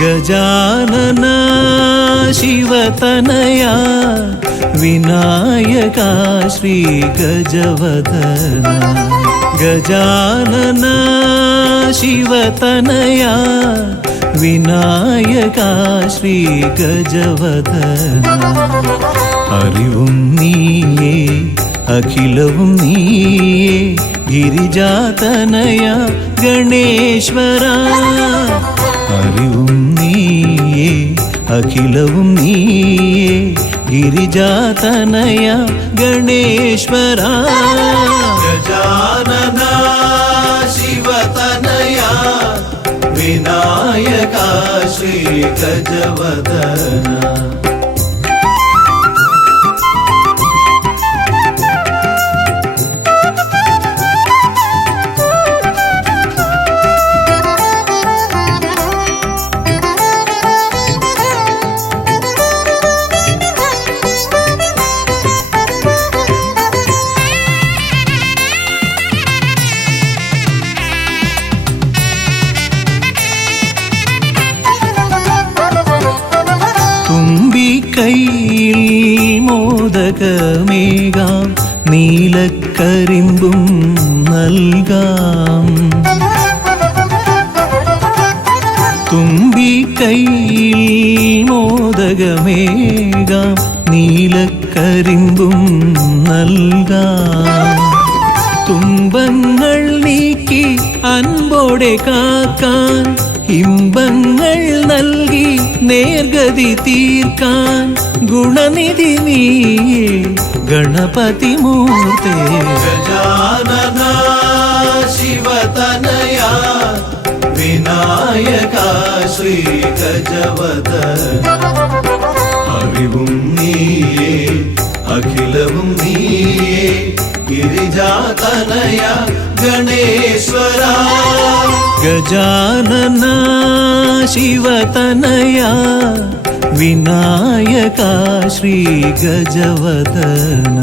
ಗಜಾನನ ಶಿವತನಯ ವಿನಾಯಕ ಶ್ರೀ ಗಜವದನ ಗಜಾನನ ಶಿವತನಯ ವಿನಾಯಕ ಶ್ರೀ ಗಜವದನ അറിവും നീയേ അഖിലവും നീയേ ഗിരിജാതനയ ഗണേശ്വര അറിവും നീയേ അഖിലവും നീയേ ഗിരിജാതനയ ഗണേശ്വര ഗജാനന ശിവതനയ വിനായക ശ്രീ ഗജവദന കൈയിൽ മോദകമേകാം നീലക്കരിമ്പും നൽകാം തുമ്പി കൈയിൽ മോദകമേകാം നീലക്കരിമ്പും നൽകാം തുമ്പങ്ങൾ നീക്കി അൻപോടെ കാക്കാൻ ഇമ്പങ്ങൾ നൽകി നേർഗതി തീർക്കാൻ ഗുണനിധി നീയേ ഗണപതി മൂർത്തേ ഗജാനന ശിവതനയ വിനായക ശ്രീ ഗജവദന അറിവും നീയേ അഖിലവും നീയേ ഗിരിജാതനയ ഗണേശ്വര ഗജാനന ശിവതനയ വിനായക ശ്രീ ഗജവദന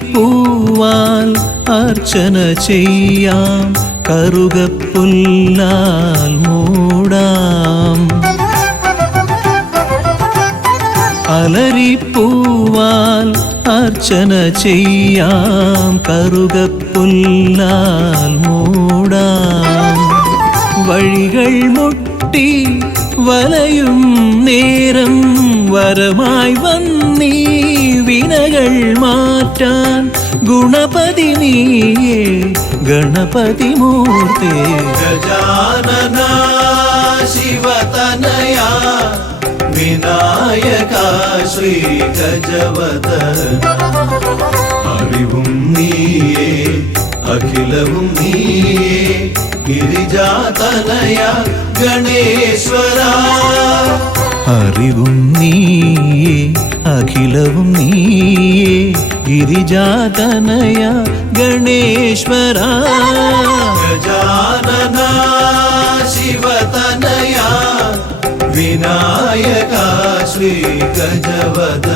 അലരിപ്പൂവാൽ അർച്ചന ചെയ്യാം കറുകപ്പുല്ലാൽ മൂടാം അലരിപ്പൂവാൽ അർച്ചന ചെയ്യാം കറുകപ്പുല്ലാൽ മൂടാം വഴികൾ മുട്ടി വലയും നേരം വരമായി വന്നീ വിനകൾ മാറ്റാൻ ഗുണപതി നീയേ ഗണപതി മൂർത്തേ ഗജാനന ശിവതനയ വിനായക ശ്രീ ഗജവദന അറിവും നീയേ അഖിലവും നീയേ ഗിരിജാതനയ ഗണേശ്വര അറിവും നീയേ അഖിലവും നീയേ ഗിരിജാതനയ ഗണേശ്വര ഗജാനന ശിവതനയ വിനായക ശ്രീ ഗജവദന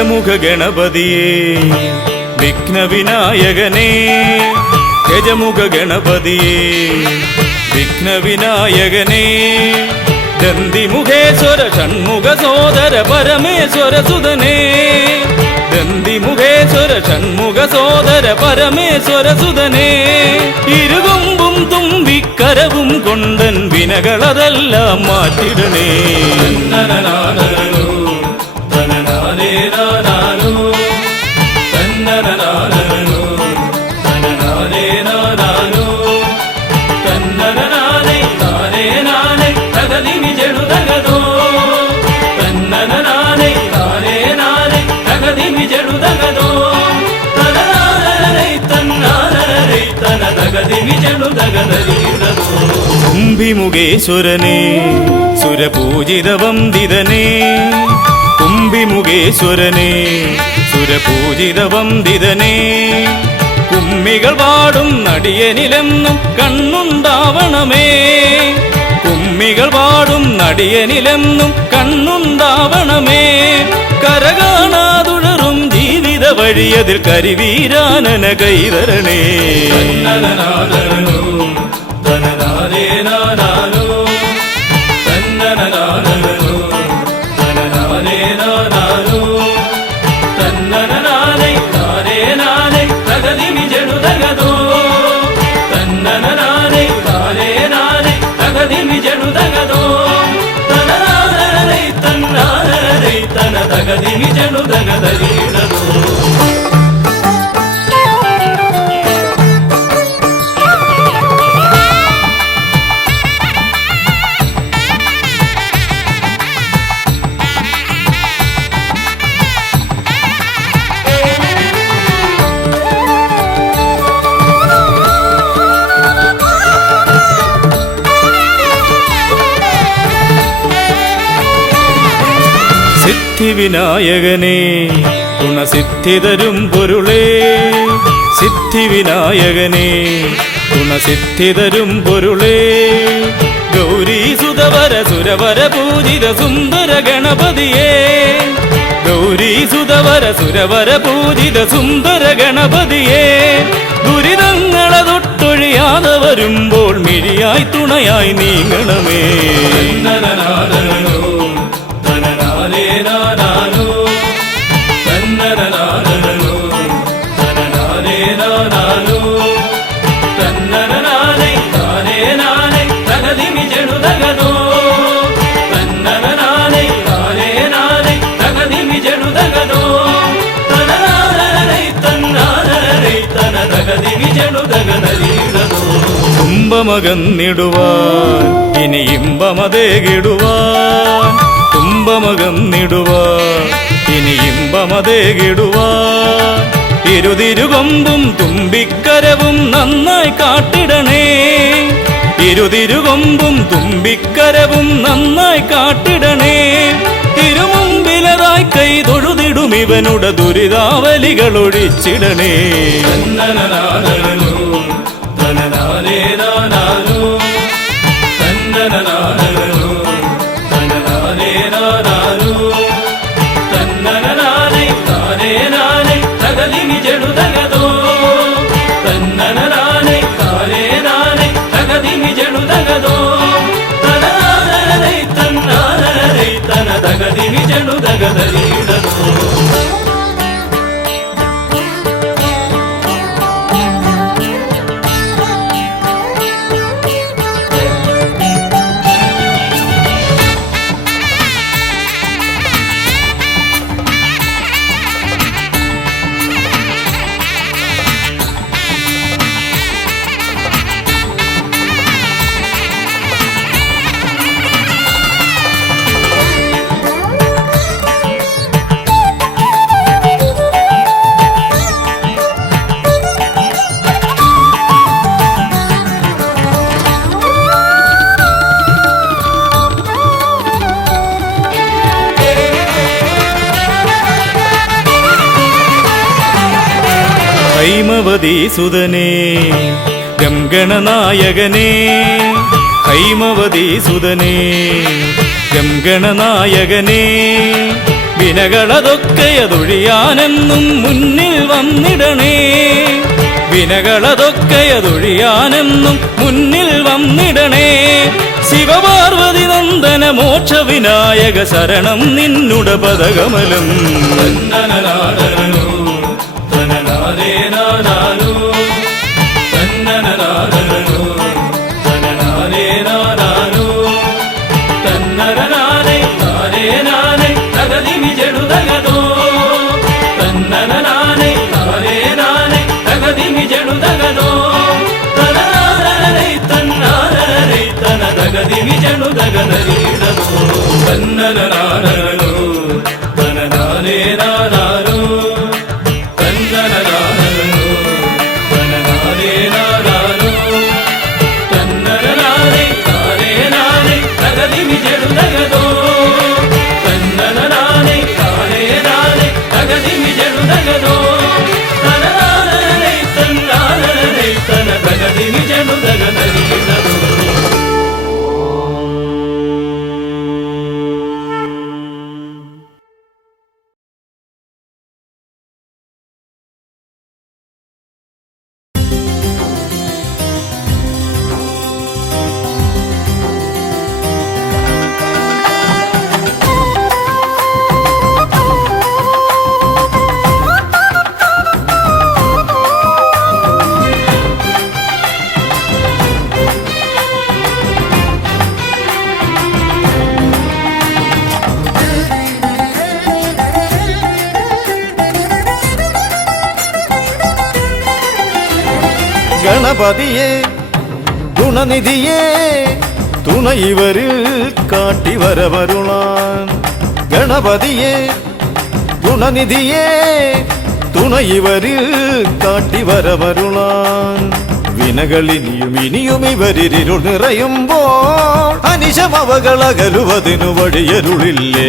ഗജമുഖ ഗണപതിയേ വിഘ്നവിനായകനേ ഗജമുഖ ഗണപതിയേ വിഘ്നവിനായകനേ ദന്തിമുഖേശ്വര ഷൺമുഖ സോദര പരമേശ്വര സുതനേ ദന്തിമുഖേശ്വര ഷൺമുഖ സോദര പരമേശ്വര സുതനേ ഇരുകൊമ്പും തുമ്പിക്കരവും കൊണ്ടൻ വിനകളതെല്ലാം മാറ്റിടണേ കുംഭിമുഖേശ്വരനേ സുരപൂജിത വന്ദിതനേ കുംഭിമുഖേശ്വരനേ സുരപൂജിത വന്ദിതനേ കുമ്മികൾ പാടും നടിയനിലെന്നും കണ്ണുണ്ടാവണമേ കുമ്മികൾ പാടും നടിയനിലെന്നും കണ്ണുണ്ടാവണമേ കരകാണാതുഴറും ജീവിത വഴിയതിൽ കരിവീരാനന കൈതരണേ സിദ്ധിവിനായകനേ ഗുണസിദ്ധിതരും പൊരുളേ സിദ്ധിവിനായകനേ ഗുണസിദ്ധിതരും പൊരുളേ ഗൗരീസുതവര സുരവര പൂജിത സുന്ദര ഗണപതിയേ ഗൗരീസുതവര സുരവര പൂജിത സുന്ദര ഗണപതിയേ ദുരിതങ്ങളെ തൊട്ടൊഴിയാതെ വരുമ്പോൾ മിഴിയായി തുണയായി നീങ്ങണമേ തുമ്പമകന്നിടുവാൻ ഇനി ഇമ്പമതേകിടുവാൻ തുമ്പമകന്നിടുവാൻ ഇനി ഇമ്പമതേകിടുവാൻ ഇരുതിരുകൊമ്പും തുമ്പിക്കരവും നന്നായി കാട്ടിടണേ ഇരുതിരുകൊമ്പും തുമ്പിക്കരവും നന്നായി കാട്ടിടണേ തിരുമുമ്പിലതായി കൈ തൊഴുതിടും ഇവനുടെ ദുരിതാവലികൾ ഒഴിച്ചിടണേ ഹൈമവതി സുതനേ ഗംഗണനായകനേ ഹൈമവതി സുതനേ ഗംഗണനായകനേ വിനകളതൊക്കെയതൊഴിയാനെന്നും മുന്നിൽ വന്നിടണേ. വിനകളതൊക്കെയതൊഴിയാനെന്നും മുന്നിൽ വന്നിടണേ. ശിവപാർവതി നന്ദന മോക്ഷ വിനായക ശരണം നിന്നുട പദകമലം. തന്നനനാദനോ തനനാദേ നാദാനോ തന്നനനാദനോ തനനാദേ നാദാനോ തന്നനനാദേ നാദേ നാദേ തകദിമി ജടുതകദോ തന്നനനാദേ നാദേ നാദേ തകദിമി ജടുതകദോ തനനാദനേ തന്നാദനേ തനതകദിമി ജടുതകദരീടദോ തന്നനനാദനോ തനനാദേ നാദാനോ തന്നനനാദനോ തനനാദേ നാദാനോ തന്നനനാദേ നാദേ നാദേ തകദിമി ജടുതകദോ തന്നനനാദേ നാദേ നാദേ തകദിമി ജടുതകദോ തനനാദനേ തന്നാദനേ തനതകദിമി ജടുതകദരീടദോ. ഗണപതിയെ ഗുണനിധിയെ തുണ ഇവരിൽ കാട്ടി വരവരുളാൻ. ഗണപതിയെ ഗുണനിധിയെ തുണ ഇവരിൽ കാട്ടി വരവരുളാൻ. വിനകളിനിയും ഇനിയും ഇവരിരുൾ നിറയുമ്പോൾ അനിശമവകളകലുവതിനു വഴിയരുളില്ലേ.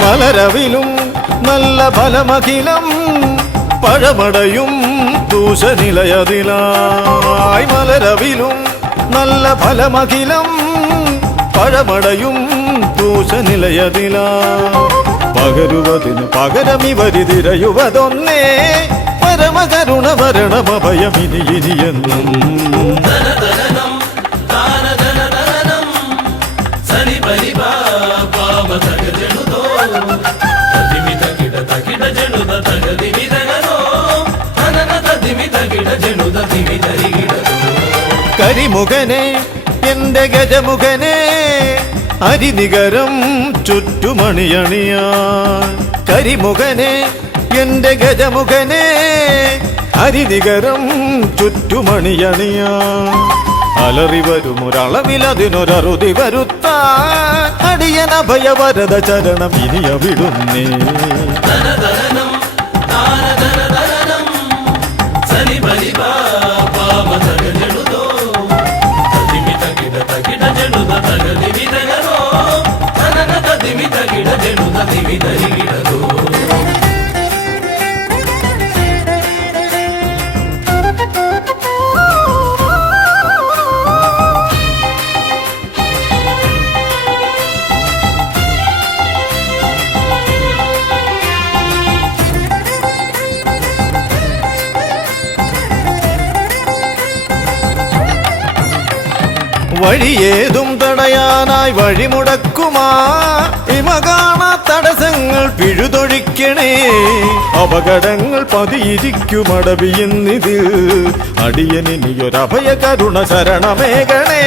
മലരവിലും നല്ല ഫലമഖിലം പഴമടയും ദൂഷനിലയതിലായി. മലരവിലും നല്ല ഫലമഖിലം പഴമടയും ദൂഷനിലയതിലായി. പകരുവതിനു പകരമിവരിതിരയുവതൊന്നേ പരമകരുണ വരണമഭയമിനി ഇനിയെന്നും. കരിമുഖനെ എന്റെ ഗജമുഖനെ അരിനികരം ചുറ്റുമണിയണിയാൻ. കരിമുഖനെ എന്റെ ഗജമുഖനെ അരിനികരം ചുറ്റുമണിയണിയാൻ. അലറി വരുമൊരളവിലതിനൊരറുതി വരുത്താൻ അടിയന ഭയവരത ചരണം ഇനിയ വിടുന്നേ. വഴിയേതും തടയാനായി വഴിമുടക്കുമാ ഇമ കാണാ തടസ്സങ്ങൾ പിഴുതൊഴിക്കണേ. അപകടങ്ങൾ പതിയിരിക്കുമടവിയെന്നിതിൽ അടിയനിയൊരഭയ കരുണ ശരണമേകണേ.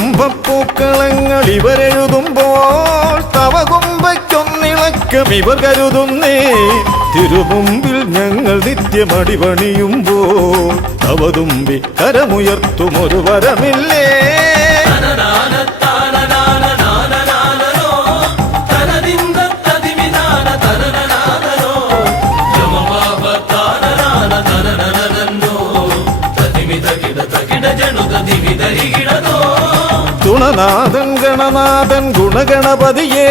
തിരുകുംഭപ്പൂക്കളങ്ങൾ ഇവരെഴുതുമ്പോൾ തവകുംഭയ്ക്കൊന്നിളക്കം ഇവർ കരുതുന്നേ. തിരുമുമ്പിൽ ഞങ്ങൾ നിത്യമടിപണിയുമ്പോൾ തവതുമ്പി കരമുയർത്തുമൊരു വരമില്ലേ. തനദിൻ ഗുണനാഥൻ ഗണനാഥൻ ഗുണഗണപതിയേ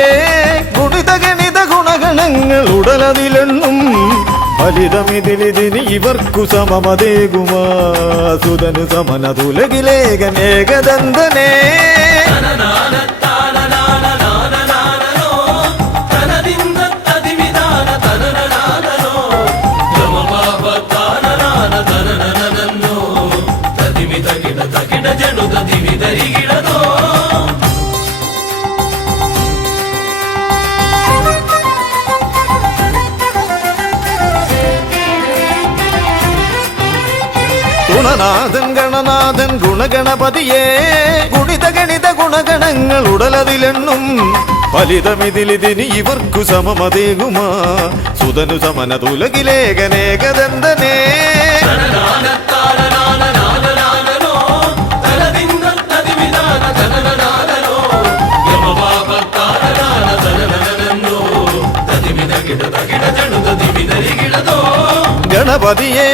ഗുണിത ഗണിത ഗുണഗണങ്ങൾ ഉടലതിലെണ്ണും ഫലിതമിതിലിതിന് ഇവർക്കു സമമതേകുമാ സുതനു സമനതുലകിലേകനേകദന്തനേ ഗുണനാഥൻ ഗണനാഥൻ ഗുണഗണപതിയേ ഗുണിത ഗണിത ഗുണഗണങ്ങൾ ഉടലതിലെണ്ണും ഫലിതമിതിലിതിന് ഇവർക്കു സമമതേകുമാ സുതനു സമനതുലകിലേകനേകദന്തനേ ഗണപതിയേ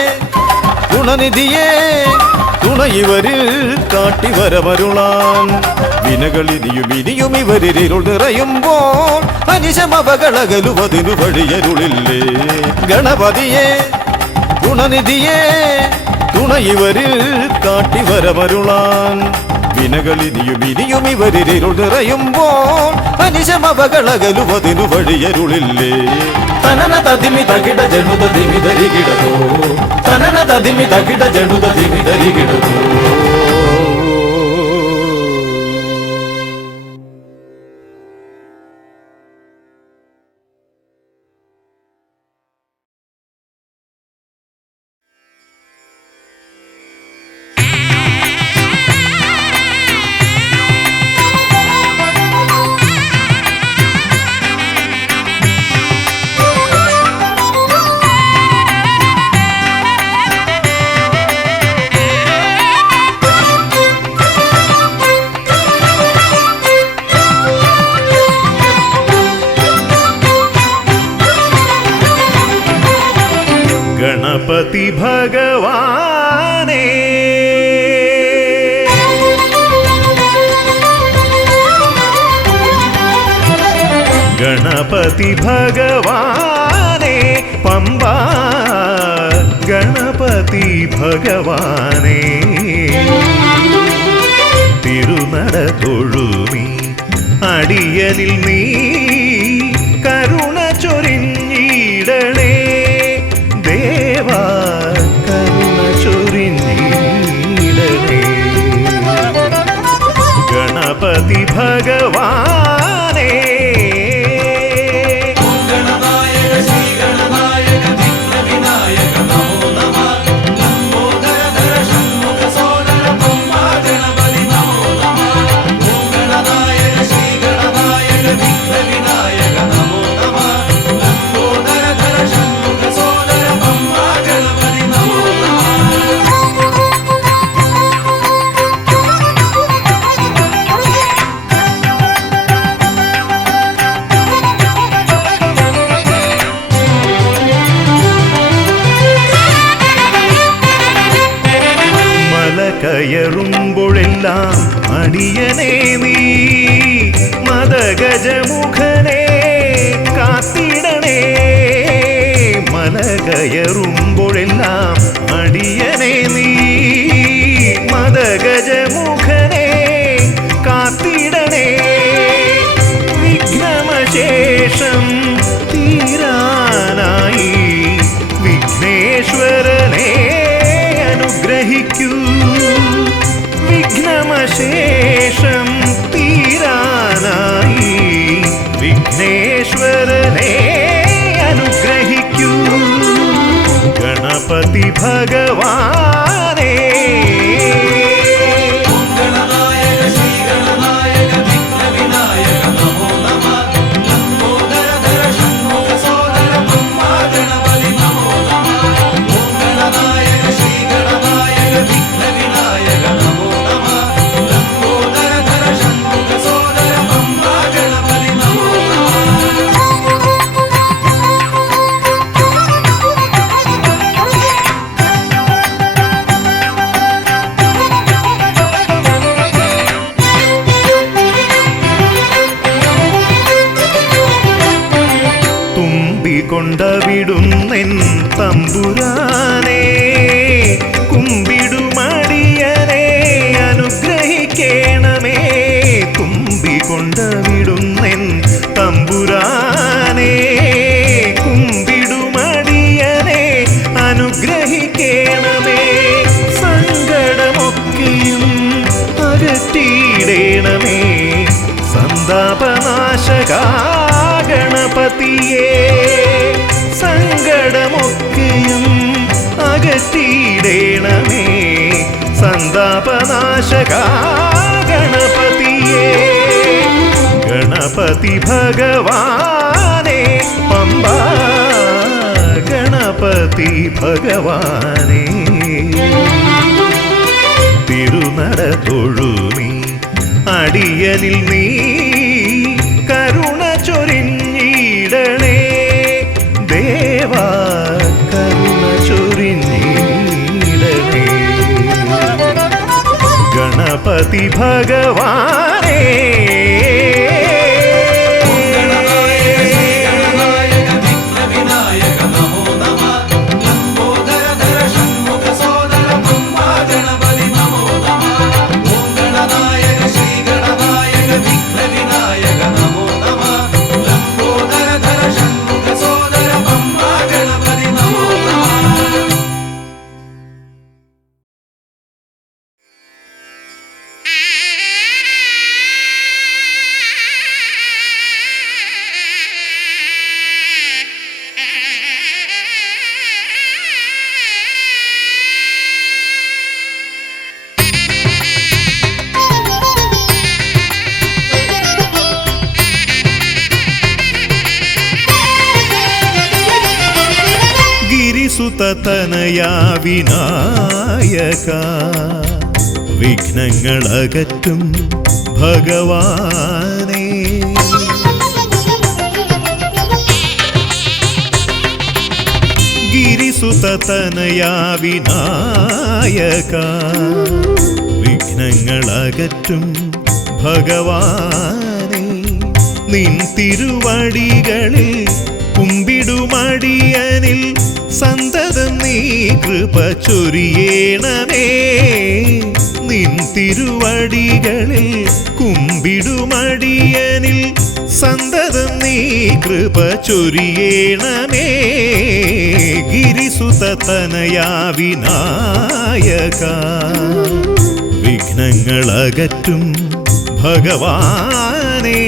ഗുണനിധിയേ തുണയിവരിൽ കാട്ടിവരമരുളാൻ വിനകളിനിയും ഇനിയും ഇവരിരുൾ നിറയുമ്പോൾ അനിശമവകളകലുവതിനു വഴിയരുളില്ലേ ഗണപതിയേ ഗുണനിധിയേ തുണയിവരിൽ കാട്ടിവരമരുളാൻ വിനകളിനിയും ഇനിയും ഇവരിരുൾ നിറയുമ്പോൾ അനിശമവകളകലുവതിനു വഴിയരുളില്ലേ തനന തതിമി തകിട ജനുത ദിമി ധരികിടതോ തനന തതിമി തകിട ജനുത ദിമി ധരികിടതോ ഗണപതി ഭഗവാനേ ഗണപതി ഭഗവാനേ പമ്പ ഗണപതി ഭഗവാനേ തിരുനട തൊഴുമി അടിയനിൽ നീ കരുണ ചൊരിഞ്ഞിടണേ ദേവാ കരുണ ചൊരിഞ്ഞിടണേ ഗണപതി ഭഗവാനേ കയറുമ്പോഴെല്ലാം അടിയനേ നീ മദഗജമുഖനെ കാത്തിടണേ മല കയറുമ്പോഴെല്ലാം അടിയനേ നീ മദഗജമുഖനെ കാത്തിടണേ വിഘ്നമശേഷം തീരാനായി വിഘ്നേശ്വരനെ അനുഗ്രഹിക്കൂ വിഘ്നമശേഷം തീരാനായി വിഘ്നേശ്വരനെ അനുഗ്രഹിക്കൂ ഗണപതി ഭഗവാനേ കുമ്പിക്കൊണ്ടവിടുന്നെൻ തമ്പുരാനെ കുമ്പിടുമടിയനെ അനുഗ്രഹിക്കണമേ കുമ്പിക്കൊണ്ടവിടുന്നെൻ തമ്പുരാനെ കുമ്പിടുമടിയനെ അനുഗ്രഹിക്കണമേ സങ്കടമൊക്കെയും അകറ്റിയിടണമേ സന്താപനാശക ഗണപതിയേ സങ്കടമൊക്കെയും അകറ്റിയിടണമേ സന്താപനാശക ഗണപതിയേ ഗണപതി ഭഗവാനെ പമ്പ ഗണപതി ഭഗവാനെ തിരുനട തൊഴുമീ അടിയനിൽ നീ കരുണ ചൊരിഞ്ഞിടണേ ദേവാ കരുണ ചൊരിഞ്ഞിടണേ ഗണപതി ഭഗവാനേ സുതനയാ വിനായക വിഘ്നങ്ങളകറ്റും ഭഗവാനേ ഗിരിസുതനയാ വിനായക വിഘ്നങ്ങളകറ്റും ഭഗവാനേ നിൻ തിരുവടികളിൽ കുമ്പിടുമടിയനിൽ സന്തതം നീ കൃപ ചൊരിയണമേ നിൻ തിരുവടികളിൽ കുമ്പിടുമടിയനിൽ സന്തതം നീ കൃപ ചൊരിയണമേ ഗിരിസുതനയാ വിനായക വിഘ്നങ്ങളകറ്റും ഭഗവാനേ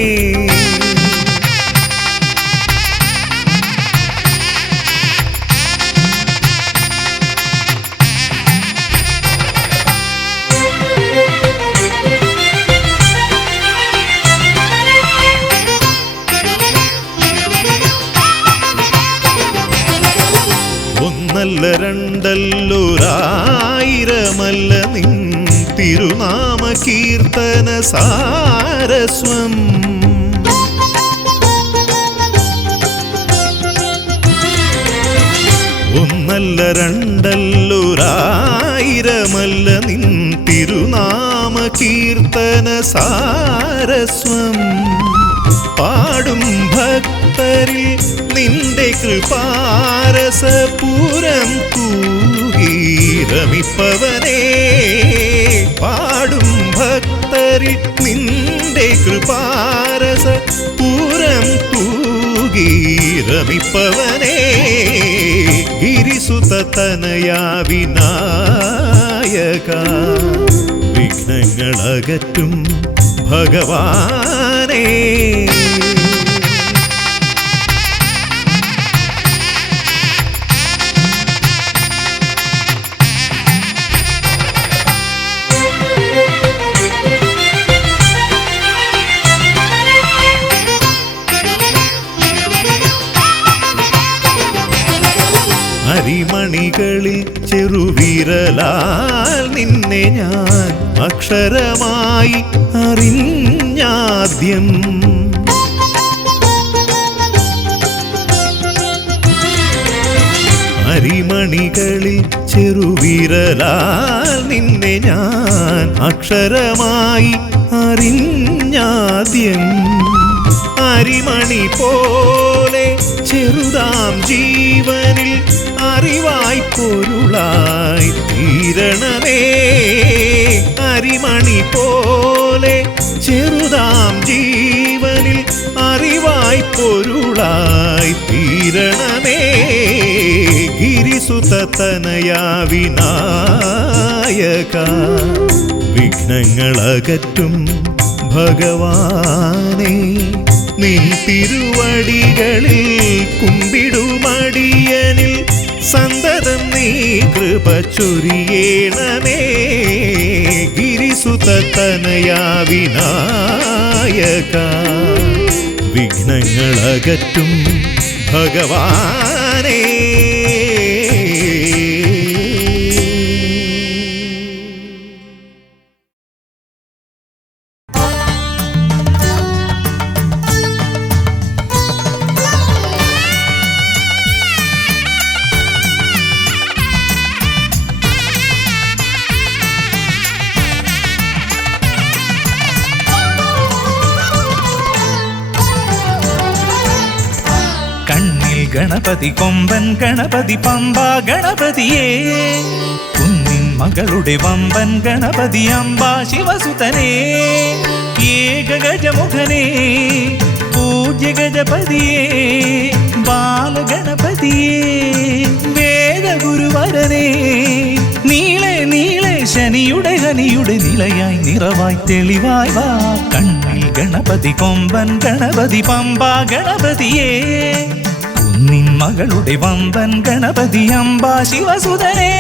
ഒന്നല്ല രണ്ടല്ലൊരായിരമല്ല നിൻ തിരുനാമ കീർത്തന സാരസ്വം ഒന്നല്ല രണ്ടല്ലൊരായിരമല്ല നിൻ തിരുനാമ കീർത്തന സാരസ്വം പാടും ഭക്തരിൽ നിന്റെ കൃപാരസപൂരം തൂകി രമിപ്പവനേ പാടും ഭക്തരിൽ നിന്റെ കൃപാരസപൂരം തൂകി രമിപ്പവനേ ഗിരിസുതനയാ വിനായക വിഘ്നങ്ങളകറ്റും ഭഗവാനേ അരിമണികളിൽ ചെറുവിരലാൽ നിന്നെ ഞാൻ അക്ഷരമായി അറിഞ്ഞാദ്യം അരിമണികളിൽ ചെറുവിരലാൽ നിന്നെ ഞാൻ അക്ഷരമായി അറിഞ്ഞാദ്യം അരിമണി പോലെ ചെറുതാം ജീവനിൽ അറിവായി പൊരുളായി തീരണമേ. അരിമണി പോലെ ചെറുതാം ജീവനിൽ അറിവായി പൊരുളായി തീരണമേ. ഗിരിസുതനയാ വിനായക വിഘ്നങ്ങളകറ്റും ഭഗവാനേ, നിൻ തിരുവടികളിൽ കുമ്പിടുമടിയനിൽ സന്തതം നീ കൃപ ചൊരിയണമേ. ഗിരിസുതനയാ വിനായക വിഘ്നങ്ങളകറ്റും ഭഗവാനേ. ഗണപതി കൊമ്പൻ ഗണപതി പമ്പ ഗണപതിയേ, കുന്നിൻ മകളുടെ വമ്പൻ ഗണപതി അംബ ശിവസുതനേ. ഏകഗജമുഖനേ പൂജ്യ ഗജപതിയേ, ബാലഗണപതിയേ വേദഗുരുവരനേ. നീളെ നീളെ ശനിയുടെ ഹനിയുടെ നിലയായി നിറവായി തെളിവായി വാ. കണ്ണിൽ ഗണപതി കൊമ്പൻ ഗണപതി പമ്പ ഗണപതിയേ, നിൻ മകളുടെ വമ്പൻ ഗണപതി അംബ ശിവസുതനേ.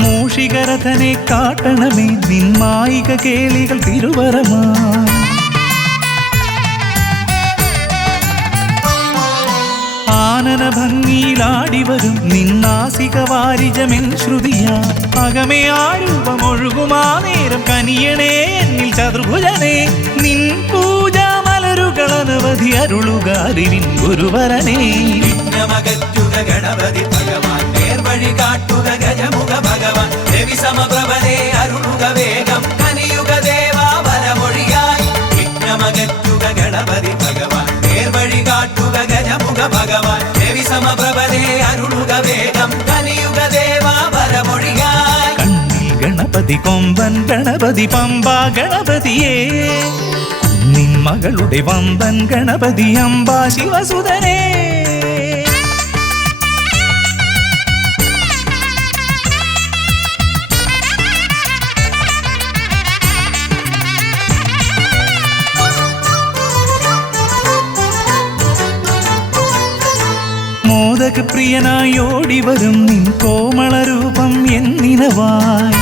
മൂഷികരഥനെ കാട്ടണമേ നിൻ മായിക കേളികൾ തിരുവരമായി. ആനന ഭംഗിയിലാടിവരും നിന്നാസിക വാരിജമെൻ ശ്രുതിയാ. അകമേ ആരൂപമൊഴുകുമാ നേരം കനിയണേ എന്നിൽ ചതുർഭുജനേ. നിൻ പൂജാമലരുകളനവധി അരുളുകാരിൻ ഗുരുവരനേ. വിഘ്നമകറ്റുക ഗണപതി ഭഗവാൻ, നേർവഴി കാട്ടുക ഗജമുഖ ഭഗവാൻ. രവി സമപ്രഭനെ അരുളുക വേഗം, കനിയുക ദേവാ വരമൊഴിയായി. വിഘ്നമകറ്റുക ഗണപതി ഭഗവാൻ, നേർവഴി കാട്ടുക ഗജമുഖ ഭഗവാൻ. രവി സമപ്രഭനെ അരുളുക വേഗം, കനിയുക ദേവാ വരമൊഴിയായി. കണ്ണിൽ ഗണപതി കൊമ്പൻ ഗണപതി പമ്പ ഗണപതിയേ, നിൻ മകളുടെ വമ്പൻ ഗണപതി അംബ ശിവസുതനേ. മോദകപ്രിയനായി ഓടിവരും നിൻ കോമളരൂപം എന്നിനവായി.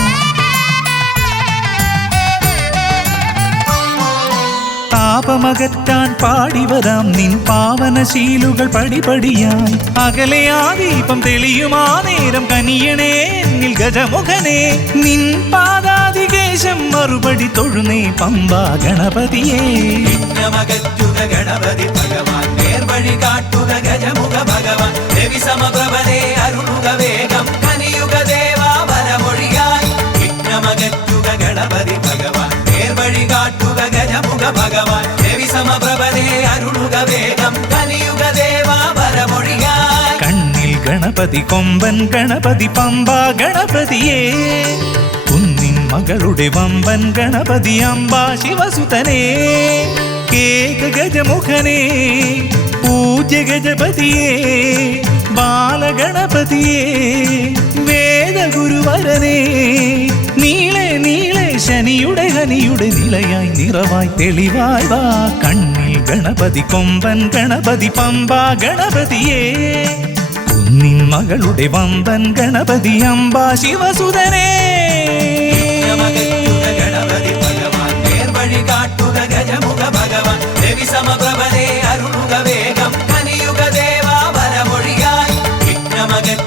താപമകറ്റാൻ പാടിവരാം നിൻ പാവനശീലുകൾ പടിപടിയായി. അകലെ ആ ദീപം തെളിയുമാ നേരം കനിയണേ എന്നിൽ ഗജമുഖനേ. നിൻ പാദാതികേശം മറുപടി തൊഴുന്നേ പമ്പ ഗണപതിയേ. വിഘ്നമകറ്റുക ഗണപതി ഭഗവാൻ, നേർവഴി കാട്ടുക ഗജമുഖ ഭഗവാൻ. രവി സമപ്രഭനെ അരുളുക വേഗം, കനിയുക ദേവാ വരമൊഴിയായി. വിഘ്നമകറ്റുക ഗണപതി ഭഗവാൻ, നേർവഴി കാട്ടുക ഗജമുഖ ഭഗവാൻ. രവി സമപ്രഭനെ അരുളുക വേഗം, കനിയുക ദേവാ വരമൊഴിയായി. കണ്ണിൽ ഗണപതി കൊമ്പൻ ഗണപതി പമ്പ ഗണപതിയേ, കുന്നിൻ മകളുടെ വമ്പൻ ഗണപതി അംബ ശിവസുതനേ. ഏകഗജമുഖനേ പൂജ്യ ഗജപതിയേ, ബാലഗണപതിയേ വേദഗുരുവരനേ. നീളെ നീളെ ശനിയുടെ ഹനിയുടെ നിലയായി നിറവായി തെളിവായി വാ. കണ്ണിൽ ഗണപതി കൊമ്പൻ ഗണപതി പമ്പ ഗണപതിയേ, കുന്നിൻ മകളുടെ വമ്പൻ ഗണപതി അംബ ശിവസുതനേ. വിഘ്നമകറ്റുക ഗണപതി ഭഗവാൻ, നേർവഴി കാട്ടുക ഗജമുഖ ഭഗവാൻ. രവി സമപ്രഭനെ അരുളുക വേഗം, കനിയുക ദേവാ വരമൊഴിയായി. വിഘ്നമകറ്റുക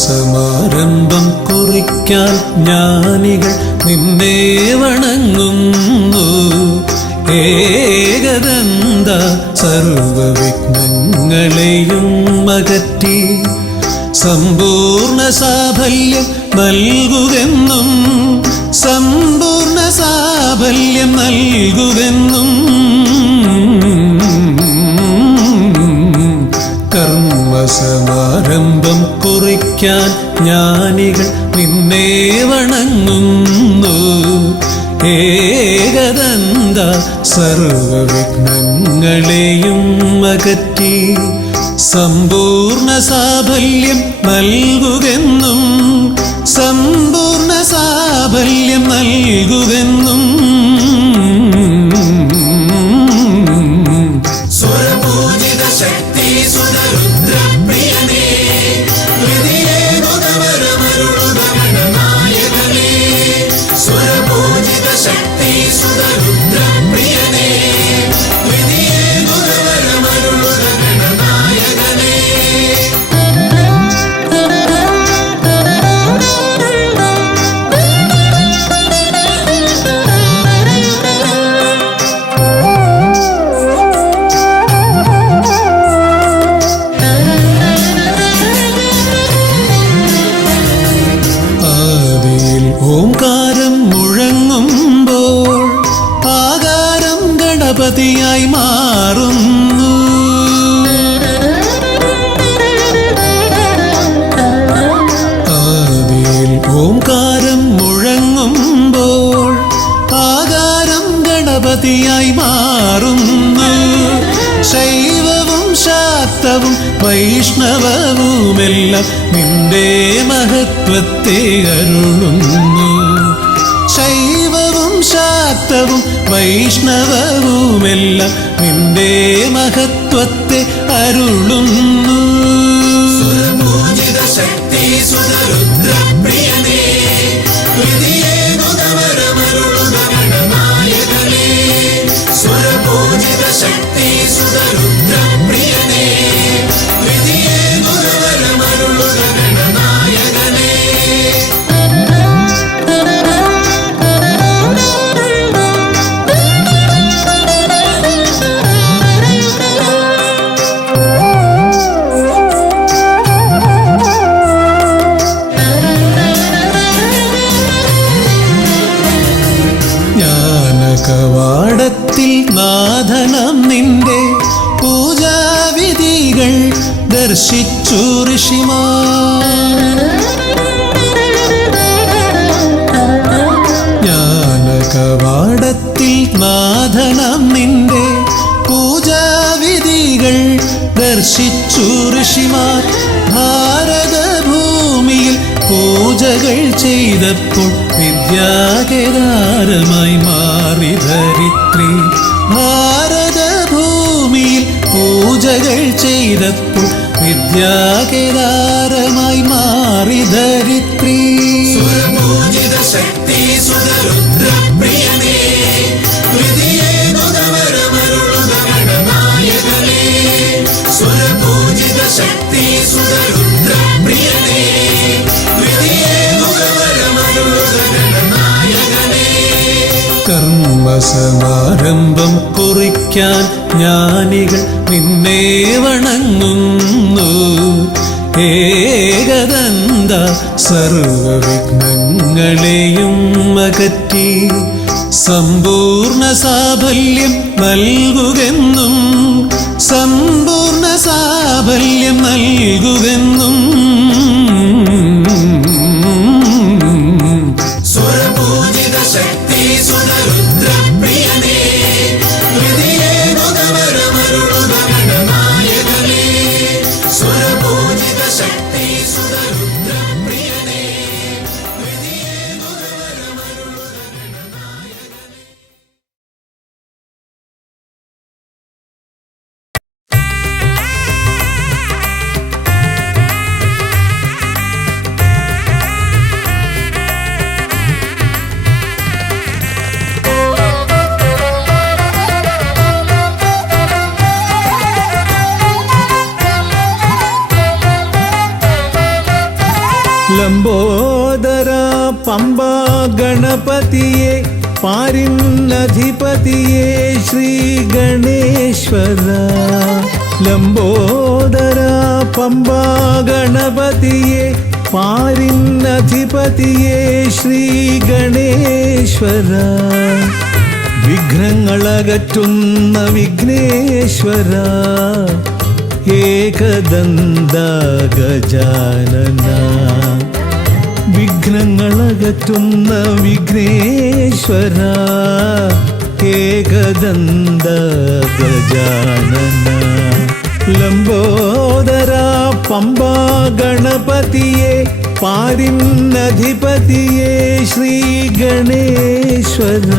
സമാരംഭം കുറിക്കാൻ ജ്ഞാനികൾ നിന്നെ വണങ്ങുന്നു. ഏകദന്ത സർവവിഘ്നങ്ങളെയും അകറ്റി സമ്പൂർണ്ണ സാഫല്യം നൽകുകെന്നും സമ്പൂർണ്ണ സാഫല്യം നൽകുകെന്നും കർമ്മസമാരംഭം കുറിക്കാൻ ജ്ഞാനികൾ നിന്നെ വണങ്ങുന്നു. ഏകദന്ത സർവവിഘ്നങ്ങളെയും അകറ്റി സമ്പൂർണ്ണ സാഫല്യം നൽകുകെന്നും സമ്പൂർണ്ണ സാഫല്യം നൽകുകെന്നും സ്വരപൂജിത ശക്തി സുതരുദ്രപ്രിയനേ ഹൃദയേകുതവരമരുളുക ഗണനായകനേ. സ്വരപൂജിത ശക്തി സുതരുദ്രപ്രിയനേ ഹൃദയേകുതവരമരുളുക ഗണനായകനേ. ഓംകാരം മുഴങ്ങുമ്പോൾ ആകാരം ഗണപതിയായി മാറുന്നു. ആദിയിൽ ഓംകാരം മുഴങ്ങുമ്പോൾ ആകാരം ഗണപതിയായി മാറുന്നു. ശൈവവും ശാക്തവും വൈഷ്ണവവുമെല്ലാം നിന്റെ മഹത്വത്തെ അരുളുന്നു. ശൈവവും ശാക്തവും വൈഷ്ണവവുമെല്ലാം നിന്റെ മഹത്വത്തെ അരുളുന്നു. സ്വരപൂജിത ശക്തി സുതരുദ്രപ്രിയനേ ഹൃദയേകുതവരമരുളുക ഗണനായകനേ. സ്വരപൂജിത ശക്തി സുതരുദ്രപ്രിയനേ ഹൃദയേകുതവരമരുളുക ഗണനായകനേ. ജ്ഞാനകവാടത്തിൽ നാഥനം നിന്റെ പൂജാവിധികൾ ദർശിച്ചു ഋഷിമാർ. ജ്ഞാനകവാടത്തിൽ നാഥനം നിന്റെ പൂജാവിധികൾ ദർശിച്ചു ഋഷിമാർ. ഭാരതഭൂമിയിൽ പൂജകൾ ചെയ്തപ്പോൾ വിദ്യാകേദാരമായി മാറി ധരിത്രി. ഭാരതഭൂമിയിൽ പൂജകൾ ചെയ്തപ്പോൾ വിദ്യാകേദാരമായി മാറി ധരിത്രി. സ്വരപൂജിത ശക്തി സുതരുദ്രപ്രിയനേ ഹൃദയേകുതവരമരുളുക ഗണനായകനേ. സ്വരപൂജിത ശക്തി സുതരുദ്രപ്രിയനേ ഹൃദയേകുതവരമരുളുക ഗണനായകനേ. കർമ്മസമാരംഭം കുറിക്കാൻ ജ്ഞാനികൾ നിന്നെ വണങ്ങുന്നു. ഏകദന്ത സർവവിഘ്നങ്ങളെയും അകറ്റി സമ്പൂർണ്ണ സാഫല്യം നൽകുകെന്നും സമ്പൂർണ്ണ സാഫല്യം നൽകുകെന്നും സ്വരപൂജിത ശക്തി സുതരുദ്രപ്രിയനേ സുരപൂജിത ശക്തി സുതരുദ്രപ്രിയനേ ദ്വിതീയേ ഗുരുവരമരുളുക ഗണനായകനേ. ലംബോദര പമ്പ ഗണപതിയെ പാരിന്നധിപതിയെ ശ്രീ ഗണേശ്വര. ലംബോദര പമ്പ ഗണപതിയെ പാരിന്നധിപതിയെ ശ്രീ ഗണേശ്വര. വിഘ്നങ്ങളകറ്റുന്ന വിഘ്നേശ്വര. ഏകദന്ത ഗജാനന. വിഘ്നങ്ങളകറ്റുന്ന വിഘ്നേശ്വര. ഏകദന്ത ഗജാനന. ലംബോദര പമ്പ ഗണപതിയെ പാരിന്നധിപതിയെ ശ്രീ ഗണേശ്വര.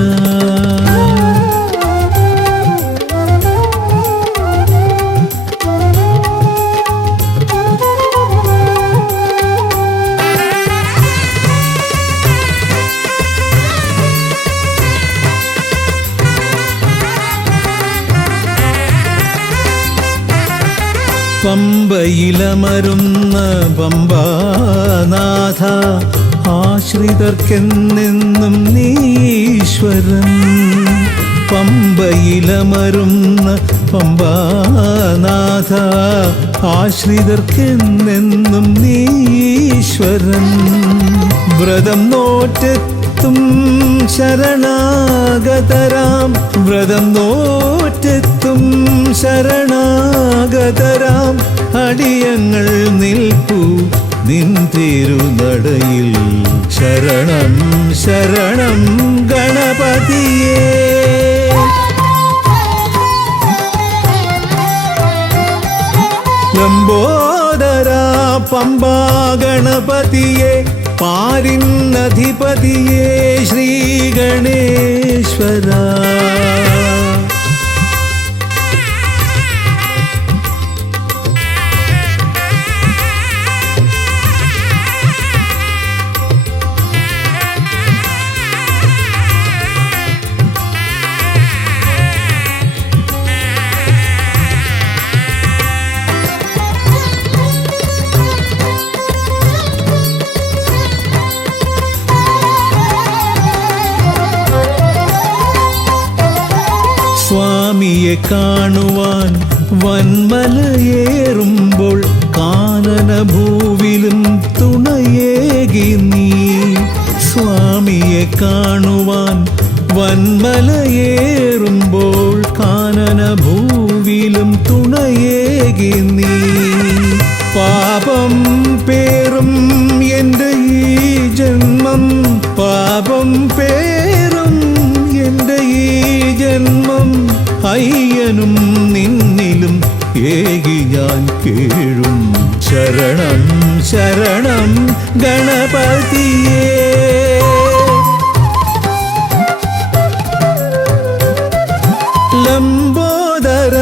പമ്പയിലമരുന്ന പമ്പാനാഥ ആശ്രിതർക്കെന്നെന്നും നീശ്വരൻ. പമ്പയിലമരുന്ന പമ്പാനാഥ ആശ്രിതർക്കെന്നെന്നും നീശ്വരൻ. വ്രതം നോറ്റെത്തും ശരണാഗതരാം. വ്രതം നോറ്റെത്തും ശരണാഗതരാം അടിയങ്ങൾ നിൽപ്പു നിൻ തിരുനടയിൽ. ശരണം ശരണം ഗണപതിയേ. ലംബോദര പമ്പ ഗണപതിയെ പാരിന്നധിപതിയെ ശ്രീ ഗണേശ്വര. സ്വാമിയെ കാണുവാൻ വന്മലയേറുമ്പോൾ കാനനഭൂവിലും തുണയേകി നീ. സ്വാമിയെ കാണുവാൻ വന്മലയേറുമ്പോൾ കാനനഭൂവിലും തുണയേകി നീ. പാപം പേറും എൻ്റെ ഈ ജന്മം. പാപം പേറും എൻ്റെ ഈ ജന്മം. അയ്യനും നിന്നിലും ഏകി ഞാൻ കേഴും. ശരണം ശരണം ഗണപതിയേ. ലംബോദര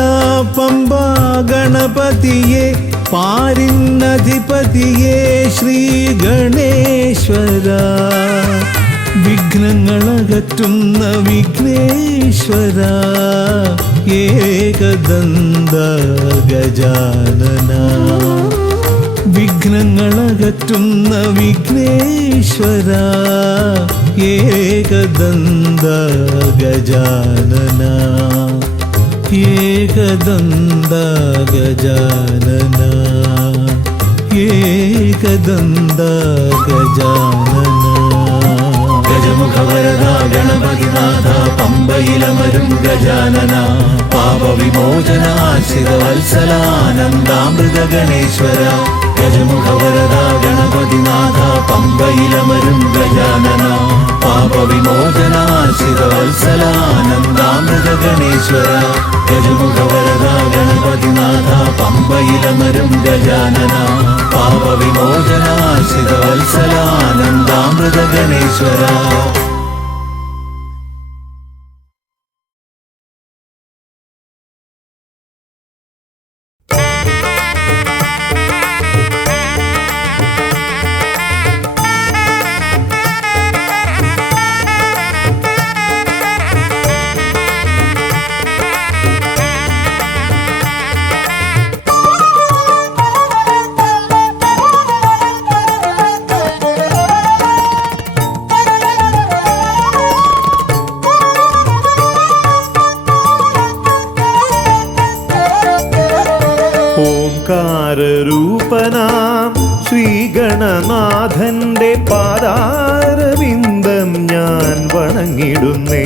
പമ്പ ഗണപതിയെ പാരിന്നധിപതിയെ ശ്രീ ഗണേശ്വര. വിഘ്നങ്ങളകറ്റുന്ന വിഘ്നേശ്വര. ഏകദന്ത ഗജാനന. വിഘ്നങ്ങളകറ്റുന്ന വിഘ്നേശ്വര. ഏകദന്ത ഗജാനന. ഏകദന്ത ഗജാനന. ഏകദന്ത ഗജാനന. ഗജമുഖവരദ ഗണപതിനാഥ പമ്പയിലമരും ഗജാനന. പാപവിമോചന ആശ്രിത വത്സലാനന്ദാമൃത ഗണേശ്വര. ഗജമുഖവരദ ഗണപതിനാഥ പമ്പയിലമരും ഗജാനന. പാപവിമോചന ആശ്രിത വത്സലാനന്ദാമൃത ഗണേശ്വര. ഗജമുഖവരദ ഗണപതിനാഥ പമ്പ പമ്പയിലമരും ഗജാനന പാപവിമോചനാശ്രിത വത്സലാനന്ദാമൃത ഗണേശ്വര. ഓംകാരരൂപനാം ശ്രീഗണനാഥന്റെ പാദാരവിന്ദം ഞാൻ വണങ്ങിടുന്നേ.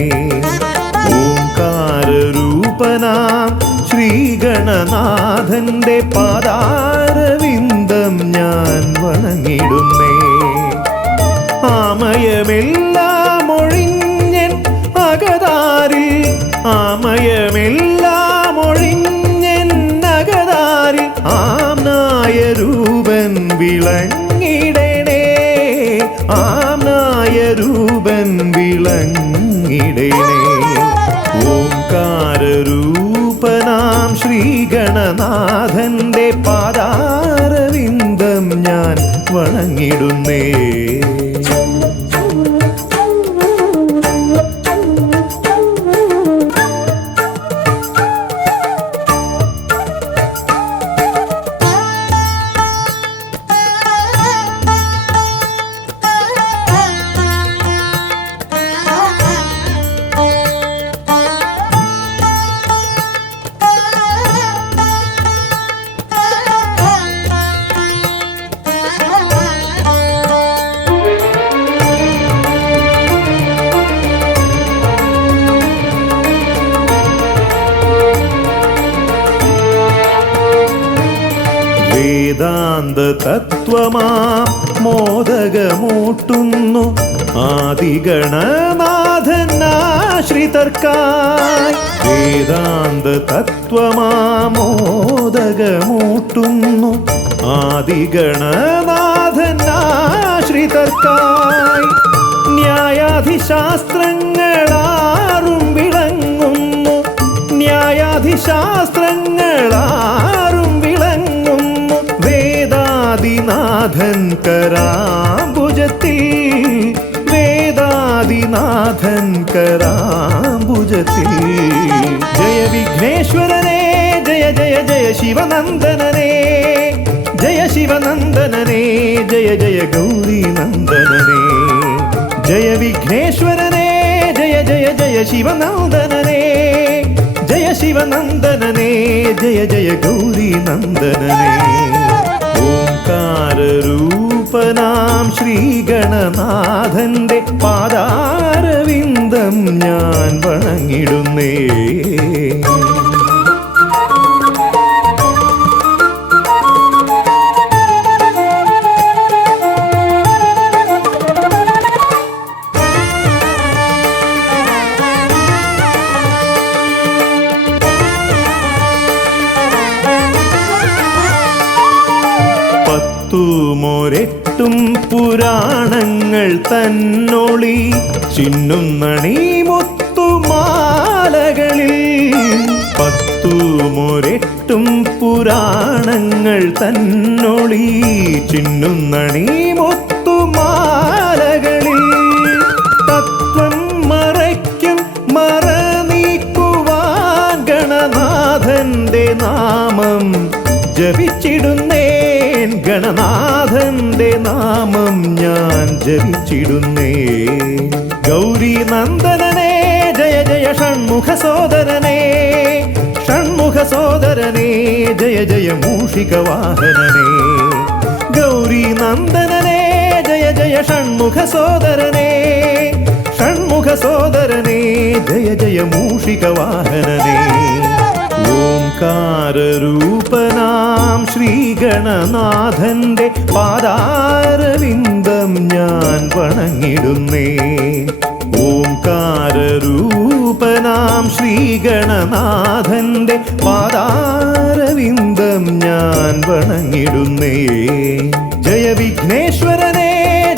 ഓംകാരരൂപനാം ശ്രീഗണനാഥന്റെ പാദാരവിന്ദം ഞാൻ വണങ്ങിടുന്നേ. ആമയമെല്ലാം ഒഴിഞ്ഞൻ അകതാരിൽ, ആമയമെല്ലാം ഒഴിഞ്ഞൻ അകതാരിൽ ആംനായ രൂപൻ വിളങ്ങിടണേ, ആംനായ രൂപൻ വിളങ്ങിടണേ. ഓംകാരരൂപനാം ശ്രീഗണനാഥന്റെ പാദാരവിന്ദം ഞാൻ വണങ്ങിടുന്നേ. വേദാന്ത തത്വമാം മോദകമൂട്ടുന്നു ആദിഗണനാഥനാശ്രിതർക്കായി. വേദാന്ത തത്വമാം മോദകമൂട്ടുന്നു ആദിഗണനാഥനാശ്രിതർക്കായി. ന്യായാധിശാസ്ത്രങ്ങളാറും വിളങ്ങുന്നു, ന്യായാധിശാസ്ത്രങ്ങളാറും വിളങ്ങുന്നു വേദാദിനാഥൻ കരാംബുജത്തിൽ, വേദാദിനാഥൻ കരാംബുജത്തിൽ. ജയ വിഘ്നേശ്വരനേ ജയ ജയ ജയ ശിവനന്ദനനേ, ജയ ശിവനന്ദനനേ ജയ ജയ ഗൗരി നന്ദനനേ. ജയ വിഘ്നേശ്വരനേ ജയ ജയ ജയ ശിവനന്ദനനേ, ജയ ശിവനന്ദനനേ ജയ ജയ ഗൗരി നന്ദനനേ. ഓംകാരരൂപനാം ശ്രീഗണനാഥന്റെ പാദാരവിന്ദം ഞാൻ വണങ്ങിടുന്നേ. പത്തുമൊരെട്ടും പുരാണങ്ങൾ തന്നൊളി ചിന്നുന്നണി മുത്തുമാലകളിൽ. പത്തുമൊരെട്ടും പുരാണങ്ങൾ തന്നൊളി ചിന്നുന്നണി മുത്തുമാലകളിൽ. തത്വം മറയ്ക്കും മറ നീക്കുവാൻ ഗണനാഥന്റെ നാമം ജപിച്ചിടുന്നേൻ, ഗണനാഥന്റെ നാമം ഞാൻ ജപിച്ചിടുന്നേ. ഗൗരി നന്ദനനേ ജയ ജയ ഷൺമുഖ സോദരനേ, ഷൺമുഖ സോദരനേ ജയ ജയ മൂഷിക വാഹനനേ. ഗൗരി നന്ദനനേ ജയ ജയ ഷൺമുഖ സോദരനേ, ഷൺമുഖ സോദരനേ ജയ ജയ മൂഷിക വാഹനനേ. ഓംകാരരൂപനാം ശ്രീഗണനാഥന്റെ പാദാരവിന്ദം ഞാൻ വണങ്ങിടുന്നേ. ഓംകാരരൂപനാം ശ്രീഗണനാഥന്റെ പാദാരവിന്ദം ഞാൻ വണങ്ങിടുന്നേ. ജയ വിഘ്നേശ്വരനേ,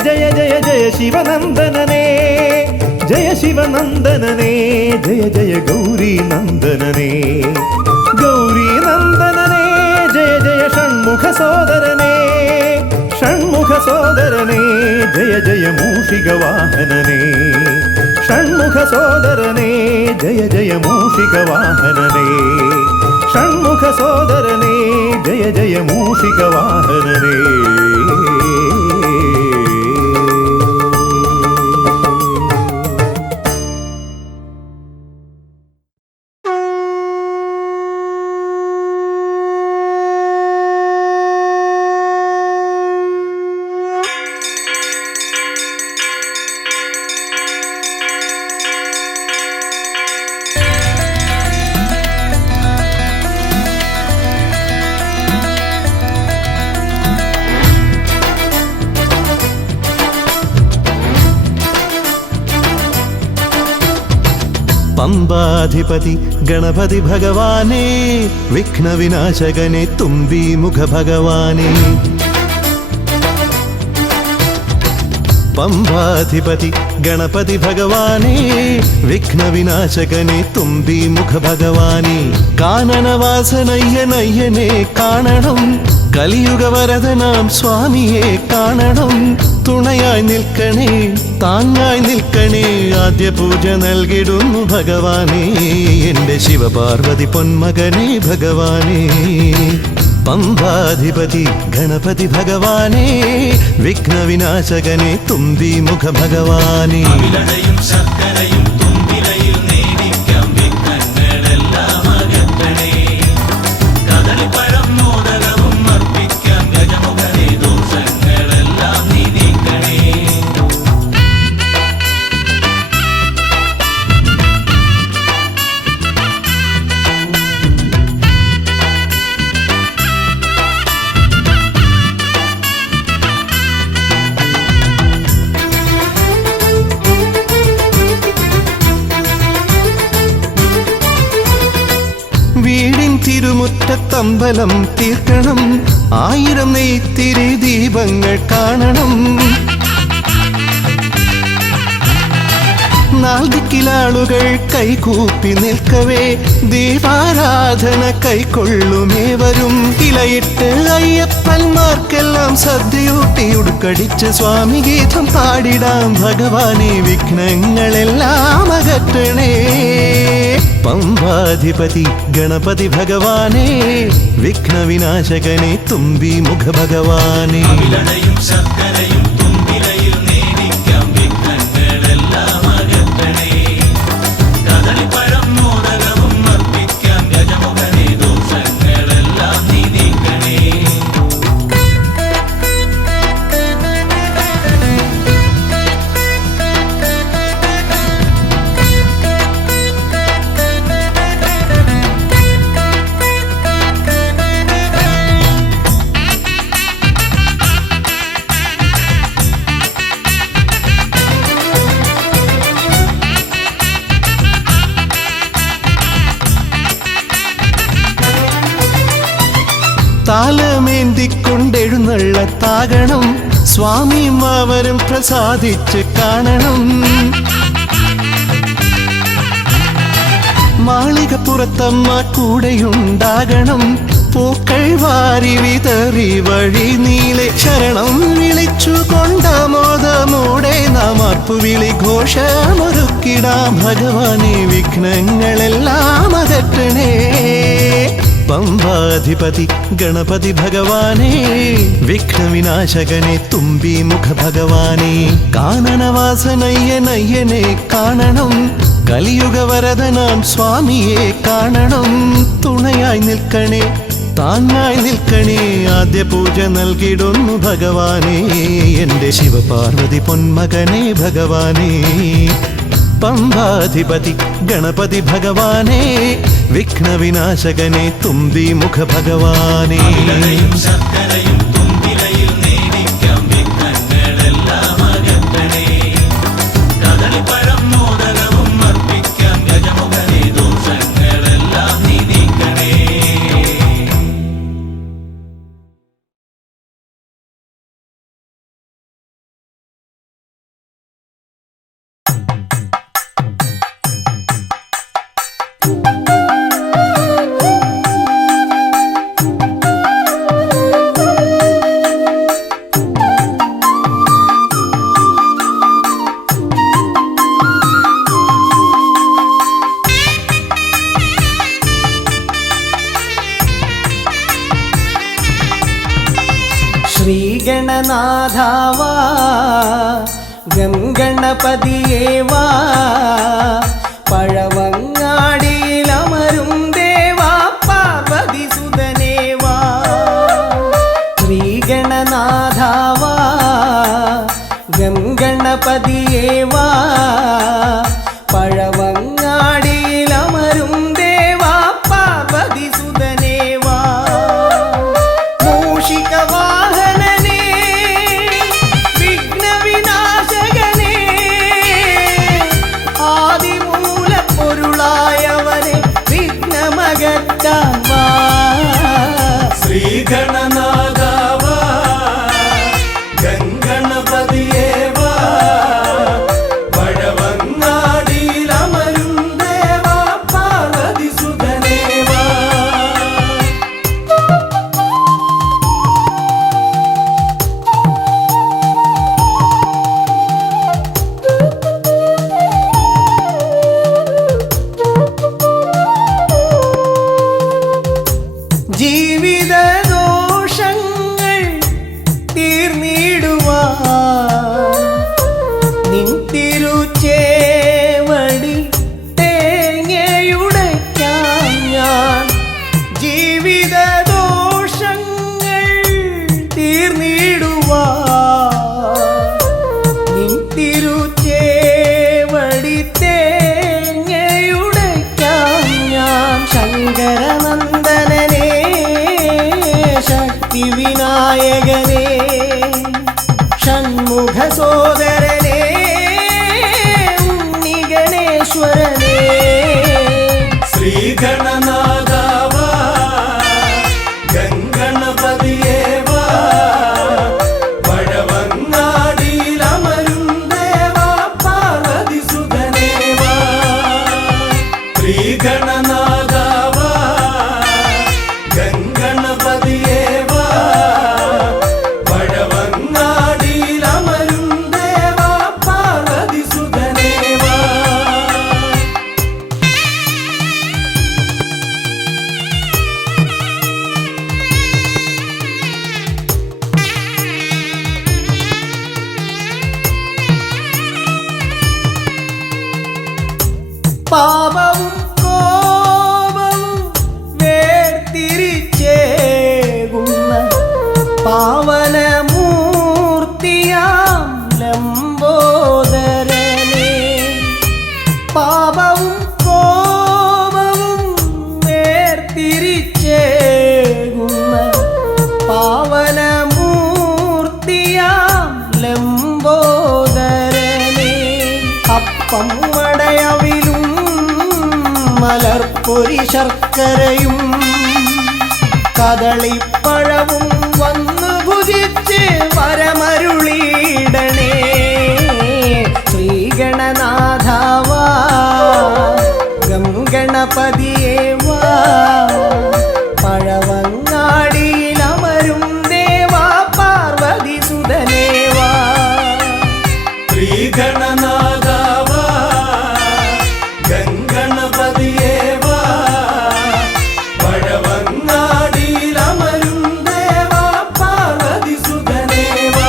ജയ ജയ ജയ ശിവനന്ദനനേ, ജയ ശിവനന്ദനനേ, ജയ ജയ ഗൗരി നന്ദനനേ, ഗൗരി നന്ദനനേ, ജയ ജയ ഷൺമുഖ സോദരനേ, ഷൺമുഖ സോദരനേ, ജയ ജയ മൂഷിക വാഹനനേ, ഷൺമുഖ സോദരനേ, ജയ ജയ മൂഷിക വാഹനനേ, ഷൺമുഖ സോദരനേ, ജയ ജയ മൂഷിക വാഹനനേ. പമ്പാധിപതി ഗണപതി ഭഗവാനേ, വിഘ്നവിനാശകനെ തുമ്പി മുഖ ഭഗവാനേ. പമ്പാധിപതി ഗണപതി ഭഗവാനേ, വിഘ്നവിനാശകനെ തുമ്പി മുഖ ഭഗവാനേ. കാനനവാസനയ്യനയ്യനെ കാണണം, കലിയുഗവരദനാം സ്വാമിയെ കാണണം. തുണയായി നിൽക്കണേ, താങ്ങായി നിൽക്കണേ, ആദ്യ പൂജ നൽകിടുന്നു ഭഗവാനേ, എൻ്റെ ശിവപാർവതി പൊന്മകനേ ഭഗവാനേ. പമ്പാധിപതി ഗണപതി ഭഗവാനേ, വിഘ്നവിനാശകനെ തുമ്പി മുഖ ഭഗവാനേ. ശർക്കരയും തുമ്പിലയിൽ നേടിക്കാം വിഘ്നങ്ങളെല്ലാം അകറ്റണേ. കദളിപ്പഴം മോദകവും അർപ്പിക്കാം ഗജമുഖനെ, ദോഷങ്ങളെല്ലാം നീ നീക്കണേ. വീടിൻ തിരുമുറ്റത്തമ്പലം തീർക്കണം, 1000 നെയ്ത്തിരി ദീപങ്ങൾ കാണണം. നാൽദിക്കിലാളുകൾ കൈകൂപ്പി നിൽക്കവേ, ദീപാരാധന കൈക്കൊള്ളുമേവരും. ഇലയിട്ട് അയ്യപ്പന്മാർക്കെല്ലാം സദ്യയൂട്ടി ഉടുക്കടിച്ച് സ്വാമി ഗീതം പാടിടാം ഭഗവാനെ, വിഘ്നങ്ങളെല്ലാം അകറ്റണേ. പമ്പാധിപതി ഗണപതി ഭഗവാനേ, വിഘ്നവിനാശകനെ തുമ്പി മുഖ ഭഗവാനേ. ശർക്കരയും തുമ്പിലയിൽ നേടിക്കാം വിഘ്നങ്ങളെല്ലാം അകറ്റണേ. കദളിപ്പഴം മോദകവും അർപ്പിക്കാം ഗജമുഖനെ, ദോഷങ്ങളെല്ലാം നീ നീക്കണേ. താലമേന്തിക്കൊണ്ടെഴുന്നള്ളത്താകണം, സ്വാമിയും അവരും പ്രസാദിച്ച് കാണണം. മാളികപ്പുറത്തമ്മ കൂടെയുണ്ടാകണം, പൂക്കൾ വാരി വിതറി വഴി നീളെ ശരണം വിളിച്ചു കൊണ്ടാമോദമോടെ നാം അർപ്പുവിളി ഘോഷമൊരുക്കിടാം ഭഗവാനെ, വിഘ്നങ്ങളെല്ലാം അകറ്റണേ. പമ്പാധിപതി ഗണപതി ഭഗവാനേ, വിഘ്നവിനാശകനെ തുമ്പി മുഖ ഭഗവാനേ. കാനനവാസനയ്യനയ്യനെ കാണണം, കലിയുഗവരദനാം സ്വാമിയെ കാണണം. തുണയായി നിൽക്കണേ, താങ്ങായി നിൽക്കണേ, ആദ്യ പൂജ നൽകിടുന്നു ഭഗവാനേ, എൻ്റെ ശിവപാർവതി പൊന്മകനേ ഭഗവാനേ. പമ്പാധിപതി ഗണപതി ഭഗവാനേ, വിഘ്നവിനാശകനെ തുമ്പി മുഖ ഭഗവാനേ. ശർക്കരയും തുമ്പിലയിൽ നേടിക്കാം വിഘ്നങ്ങളെല്ലാം അകറ്റണേ. കദളിപ്പഴം ശ്രീഗണനാഥാവാ ഗംഗണപതിയേവാ പഴവങ്ങാടിയിലമരും ദേവാ പാർവതി സുതനേവാ ശ്രീഗണനാഥാവാ ഗംഗണപതിയേവാ പഴവങ്ങാടിയിലമരും ദേവാ പാർവതി സുതനേവാ മൂഷികവാഹനനേ വിഘ്നവിനാശകനേ ആദിമൂലപ്പൊരുളായവനെ വിഘ്നമകറ്റാൻ വാ ശ്രീഗണനാഥാവാ ഗംഗണപതിയേവാ പഴവങ്ങാടിയിലമരും ദേവാ പാർവതി സുതനേവാ ജീവിതദോഷങ്ങൾ തീർന്നിടുവാൻ നിൻ തിരുച്ചേവടി തേങ്ങയുടയ്ക്കാൻ ഞാൻ ജീവിതദോഷങ്ങൾ തീർന്നിടുവാൻ നിൻ തിരുച്ചേവടി തേങ്ങയുടയ്ക്കാൻ ഞാൻ ശങ്കരനന്ദനനേ ശക്തി വിനായകനേ ഷൺമുഖ സോദരനേ ഉണ്ണിഗണേശ്വരനേ ശ്രീഗണനാഥാവാ ഗംഗണപതിയേവാ പഴവങ്ങാടിയിലമരും ദേവാ പാർവതി സുതനേവാ ശ്രീഗണനാഥാവാ ഗംഗണപതിയേവാ പഴവങ്ങാടിയിലമരും ദേവാ പാർവതി സുതനേവാ പാപവും കോപവും വേർതിരിച്ചേകുന്ന പാവനമൂർത്തിയാം ലംബോദരനേ പാപവും കോപവും വേർതിരിച്ചേകുന്ന പാവനമൂർത്തിയാം ലംബോദരനേ അപ്പം മടയവിലും മലർപ്പൊരി ശർക്കരയും കദളിപ്പഴവും വന്നു ഭുജിച്ച് വരമരുളിയിടണേ ശ്രീഗണനാഥാവാ ഗംഗണപതിയേവാ പഴവങ്ങാടിയിലമരും ദേവാ പാർവതി സുതനേവാ ശ്രീഗണനാഥാവാ ഗംഗണപതിയേവാ പഴവങ്ങാടിയിലമരും ദേവാ പാർവതി സുതനേവാ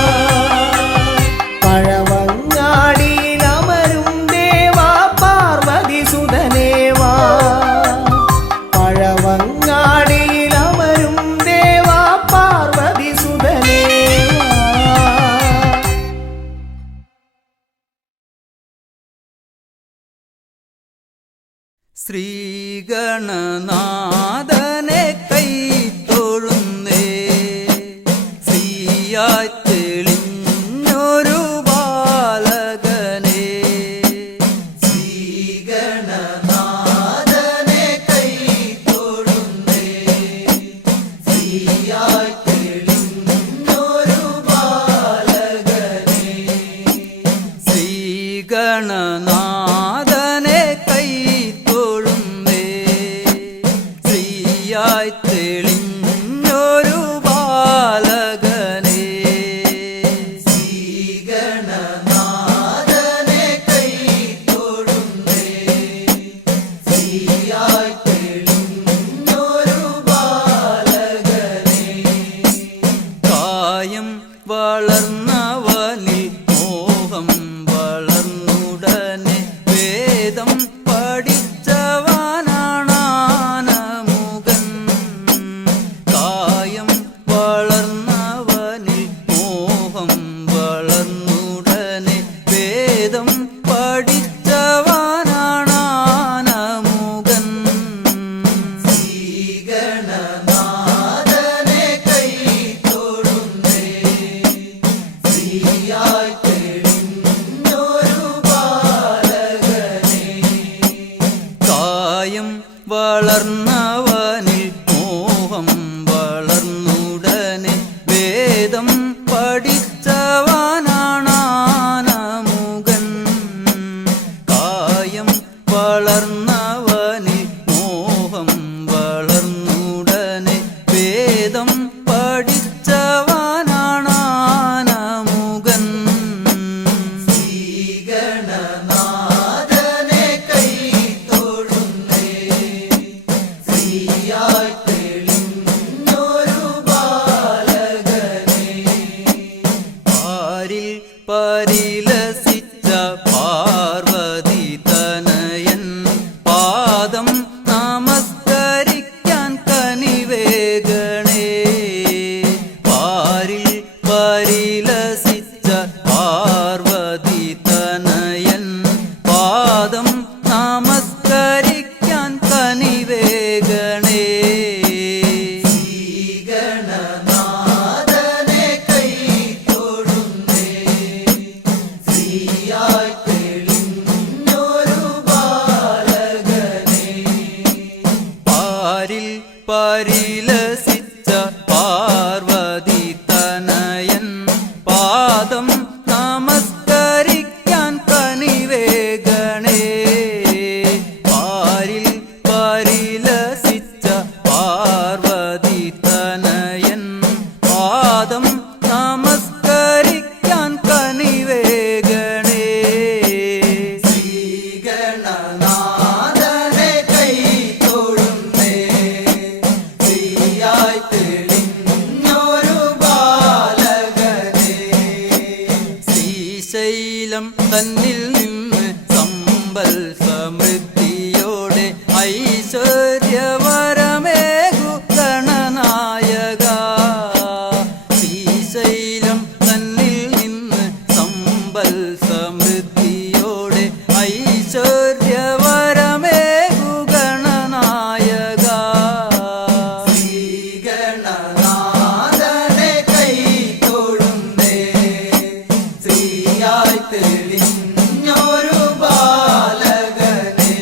പഴവങ്ങാടിയിലമരും ദേവാ പാർവതി സുതനേവാ പഴവങ്ങാടിയിലമരും ദേവാ പാർവതി സുതനേവാ ശ്രീഗണനാഥനെ കൈത്തൊഴുന്നേ ശ്രീയായി തെളിഞ്ഞൊരു ബാലകനെ ശ്രീഗണനാഥനെ കൈത്തൊഴുന്നേ ശ്രീയായി തെളിഞ്ഞൊരു ബാലകനെ ശ്രീഗണനാഥനെ കൈത്തൊഴുന്നേ ശ്രീയായി തെളിഞ്ഞൊരു ബാലകനെ ശ്രീഗണനാഥനെ വളർന്നവനിൽ മോഹം വളർന്നുടനെ വേദം പഠിച്ചവനാണാനമുകൻ. കായം വളർന്നവനിൽ മോഹം വളർന്നുടനെ വേദം പഠിച്ചവനാണാനമുകൻ. ശ്രീഗണനാഥനെ കൈ തൊഴുന്നേ, ശ്രീയായി തെളിഞ്ഞൊരു ബാലകനെ. കായം വളർന്നവനിൽ മോഹം വളർന്നുടനെ വേദം പഠിച്ചവനാണാനമുകൻ. കായം വളർന്നവനിൽ മോഹം വളർന്നുടനെ വേദം പഠിച്ചവനാണാനമുകൻ. ശ്രീഗണനാഥനെ കൈ തൊഴുന്നേ, ശ്രീയായി തെളിഞ്ഞൊരു ബാലകനെ. പാരിൽ പരിലസിച്ച പാർവതി തനയൻ പാദം നമസ്കരിക്കാൻ കനിവേഗണേ. പാരിൽ പരിലസിച്ച പാർവതി തനയൻ പാദം നമസ്കരിക്കാൻ കനിവേഗണേ. ശ്രീഗണനാഥനെ കൈ തൊഴുന്നേ, ശ്രീയായി തെളിഞ്ഞൊരു ബാലകനെ. പാരിൽ പരിലസിച്ച പാർവതി തനയൻ പാദം നമസ്കരിക്കാൻ കനിവേഗണേ. പാരിൽ പരിലസിച്ച പാർവതി തനയൻ പാദം നമസ്കരിക്കാൻ കനിവേഗണേ. ശ്രീഗണനാഥനെ കൈ തൊഴുന്നേ, ശ്രീയായി തെളിഞ്ഞൊരു ബാലകനെ. ശ്രീശൈലം തന്നിൽ നിന്ന് സമ്പൽ സമൃദ്ധിയോടെ ഐശ്വര്യവരമേകു ഗണനായക. ശ്രീശൈലം തന്നിൽ നിന്ന് സമ്പൽ സമൃദ്ധിയോടെ ഐശ്വര്യവരമേകു ഗണനായക. ശ്രീഗണനാഥനെ കൈ തൊഴുന്നേ, ശ്രീയായി തെളിഞ്ഞൊരു ബാലകനെ.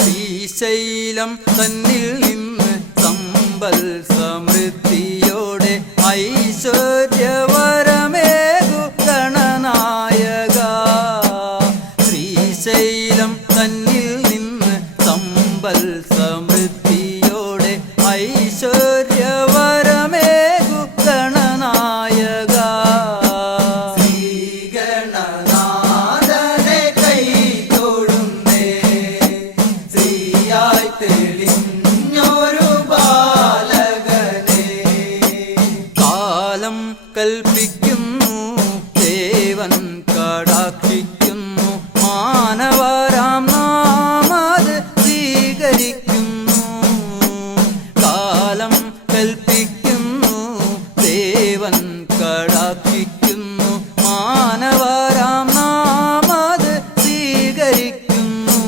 ശ്രീശൈലം തന്നിൽ നിന്ന് സമ്പൽ സമൃദ്ധിയോടെ ഐശ്വര്യവരമേകു ഗണനായക. ശ്രീശൈലം തന്നിൽ നിന്ന് സമ്പൽ സമൃദ്ധിയോടെ ഐശ്വര്യവരമേകു ഗണനായക. ശ്രീഗണനാഥനെ കൈ തൊഴുന്നേ, ശ്രീയായി തെളിഞ്ഞൊരു ബാലകനെ. കാലം കൽപ്പിക്കുന്നു ദേവൻ കടാക്ഷിക്കുന്നു മാനവരാം നാമത് സ്വീകരിക്കുന്നു. കാലം കൽപ്പിക്കുന്നു ദേവൻ കടാക്ഷിക്കുന്നു മാനവരാം നാമത് സ്വീകരിക്കുന്നു.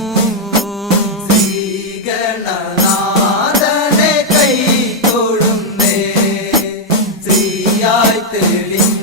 ശ്രീഗണനാഥനെ കൈ തൊഴുന്നേ, ശ്രീയായി തെളിഞ്ഞൊരു